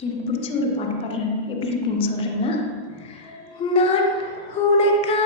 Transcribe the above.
எனக்கு பிடிச்ச ஒரு பாட்டு பாடுறேன். எப்படி இருக்குன்னு சொல்கிறேன்னா, நான் உனக்கு